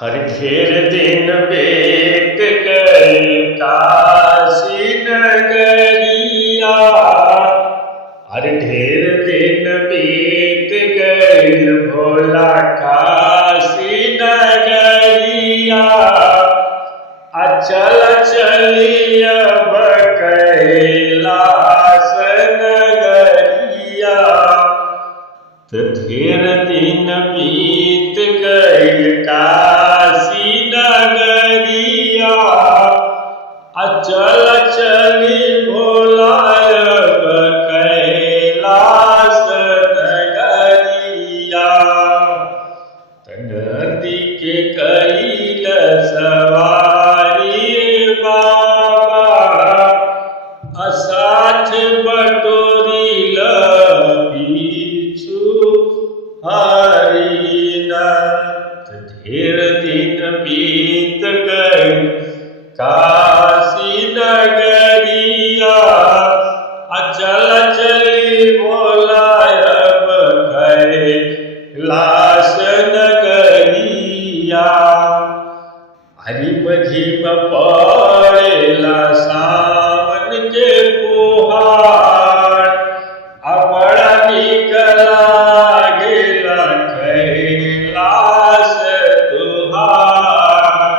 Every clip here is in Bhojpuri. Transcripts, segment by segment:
हर ढेर दिन बेट गई काशी नगरिया। हर ढेर दिन बीत गई भोला काशी नगरिया। अचल चलिया कैलाश नगरिया। तो ढेर दिन बीत गई काशी नगरिया। अचल चली भोला कैलाश नगरिया। नदी के कैल सवारी बाबा। असाथ बटोरी पीछू हरिनाथ। ढेर दिन बीत गई काशी नगरिया। अचल चली भोला कैलाश नगरिया। हरिम झिम पड़ेला सावन के फुहार। बड़ा नीक लागेला कैलाश तुहार।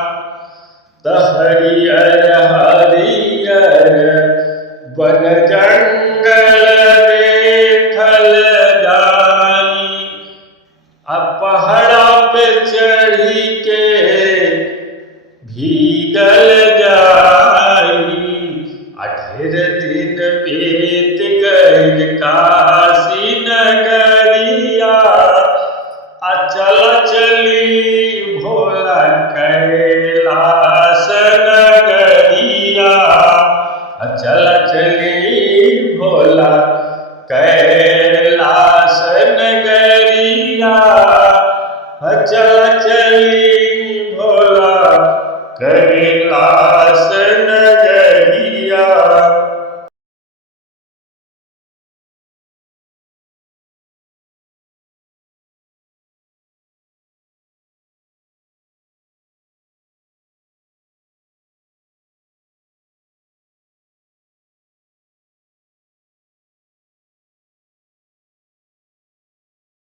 हरियर हरियर वन जंगल देखल जाई। पहाड़ा पे चढ़ी के भीगल जाई। ढेर दिन बीत गई काशी नगरिया। अचल चली भोला कैलाश नगरिया। अचल चली भोला कैलाश नगरिया। अचल चली